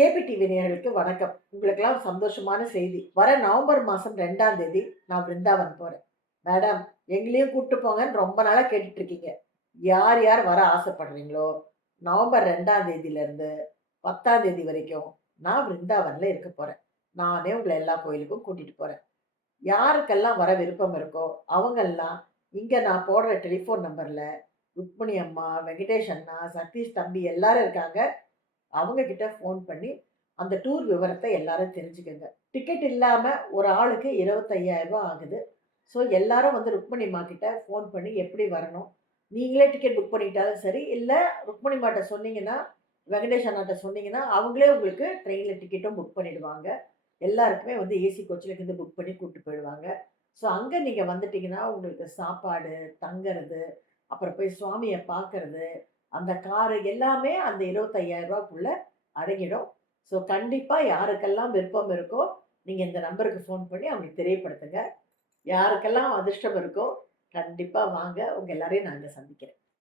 KPTV நேர்களுக்கு வணக்கம். உங்களுக்கெல்லாம் சந்தோஷமான செய்தி. வர நவம்பர் மாதம் ரெண்டாம் தேதி நான் பிருந்தாவன் போகிறேன் மேடம் எங்களையும் கூப்பிட்டு போங்கன்னு ரொம்ப நாளாக கேட்டுட்ருக்கீங்க. யார் யார் வர ஆசைப்படுறீங்களோ நவம்பர் ரெண்டாம் தேதியிலேருந்து பத்தாம் தேதி வரைக்கும் நான் பிருந்தாவனில் இருக்க போகிறேன் நானே உங்களை எல்லா கோயிலுக்கும் கூட்டிகிட்டு போகிறேன் யாருக்கெல்லாம் வர விருப்பம் இருக்கோ அவங்கெல்லாம் இங்கே நான் போடுற டெலிஃபோன் நம்பரில் ருக்மணி அம்மா வெங்கடேஷ் அண்ணா சதீஷ் தம்பி எல்லாரும் இருக்காங்க. அவங்க கிட்ட ஃபோன் பண்ணி அந்த டூர் விவரத்தை எல்லாரும் தெரிஞ்சுக்கோங்க. டிக்கெட் இல்லாமல் ஒரு ஆளுக்கு இருபத்தையாயிரம் ரூபா ஆகுது. ஸோ எல்லாரும் வந்து ருக்மணி அம்மா கிட்ட ஃபோன் பண்ணி எப்படி வரணும்? நீங்களே டிக்கெட் புக் பண்ணிக்கிட்டாலும் சரி இல்லை ருக்மணி மாட்ட சொன்னீங்கன்னா வெங்கடேஷ் அண்ணாட்ட சொன்னீங்கன்னா அவங்களே உங்களுக்கு ட்ரெயினில் டிக்கெட்டும் புக் பண்ணிடுவாங்க. எல்லாருக்குமே வந்து ஏசி கோச்சில் இருந்து புக் பண்ணி கூப்பிட்டு போயிடுவாங்க. ஸோ அங்கே நீங்கள் வந்துட்டிங்கன்னா உங்களுக்கு சாப்பாடு தங்கிறது அப்புறம் போய் சுவாமியை பார்க்கறது அந்த காரு எல்லாமே அந்த இருபத்தையாயிரம் ரூபாய்க்குள்ள அடங்கிடும். ஸோ கண்டிப்பாக யாருக்கெல்லாம் விருப்பம் இருக்கோ நீங்கள் இந்த நம்பருக்கு ஃபோன் பண்ணி அவங்களுக்கு தெரியப்படுத்துங்க. யாருக்கெல்லாம் அதிர்ஷ்டம் இருக்கோ கண்டிப்பாக வாங்க. உங்கள் எல்லாரையும் நான் சந்திக்கிறேன்.